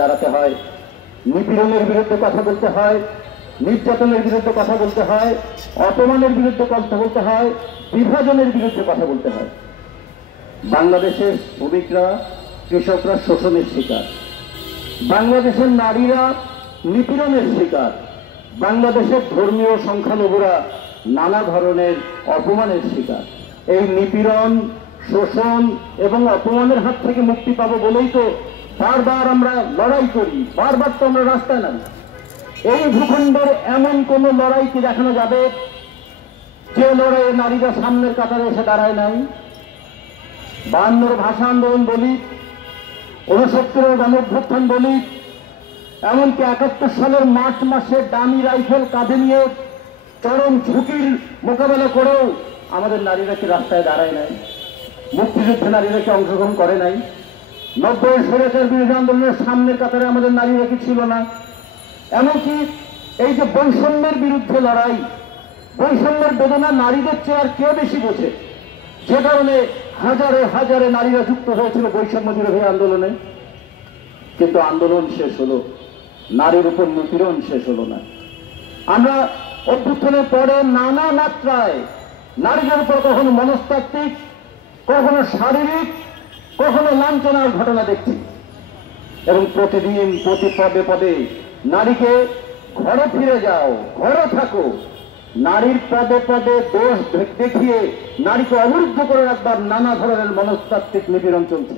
দাঁড়াতে হয়, নিপীড়নের বিরুদ্ধে কথা বলতে হয়, নির্যাতনের বিরুদ্ধে কথা বলতে হয়, অপমানের বিরুদ্ধে কথা বলতে হয়, বিভাজনের বিরুদ্ধে কথা বলতে হয়। বাংলাদেশের শ্রমিকরা, কৃষকরা শোষণের শিকার, বাংলাদেশের নারীরা নিপীড়নের শিকার, বাংলাদেশের ধর্মীয় সংখ্যালঘুরা নানা ধরনের অপমানের শিকার। এই নিপীড়ন, শোষণ এবং অপমানের হাত থেকে মুক্তি পাবো বলেই তো বারবার আমরা লড়াই করি, বারবার তো আমরা রাস্তায় নামি। এই ভূখণ্ডের এমন কোন লড়াই কি দেখানো যাবে যে লড়াইয়ে নারীরা সামনের কাতারে এসে দাঁড়ায় নাই? 52 ভাষা আন্দোলন বলি, 69 গণঅভ্যুত্থান বলি, এমনকি 71 সালের মার্চ মাসে দামি রাইফেল কাঁধে নিয়ে চরম ঝুঁকির মোকাবেলা করেও আমাদের নারীরা কি রাস্তায় দাঁড়ায় নাই? মুক্তিযুদ্ধে নারীরা কি অংশগ্রহণ করে নাই? 90-এর স্বৈরাচার বিরোধী আন্দোলনের সামনের কাতারে আমাদের নারীরা কি ছিল না? এমনকি এই যে বৈষম্যের বিরুদ্ধে লড়াই, বৈষম্যের বেদনা নারীদের চেয়ে আর কেউ বেশি বোঝে, যে কারণে হাজারে হাজারে নারীরা যুক্ত হয়েছিল বৈষম্য বিরোধী আন্দোলনে। কিন্তু আন্দোলন শেষ হলো, নারীর উপর নিপীড়ন শেষ হলো না। আমরা অভ্যুত্থানের পরে নানা মাত্রায় নারীদের উপর কখনো মনস্তাত্ত্বিক, কখনো শারীরিক, কখনো লাঞ্ছনার ঘটনা দেখছি। এবং প্রতিদিন প্রতি পদে পদে নারীকে ঘরে ফিরে যাও, ঘরে থাকো, নারীর পদে পদে দোষ দেখিয়ে নারীকে অবরুদ্ধ করে রাখবার নানা ধরনের মনস্তাত্ত্বিক নিপীড়ন চলছে।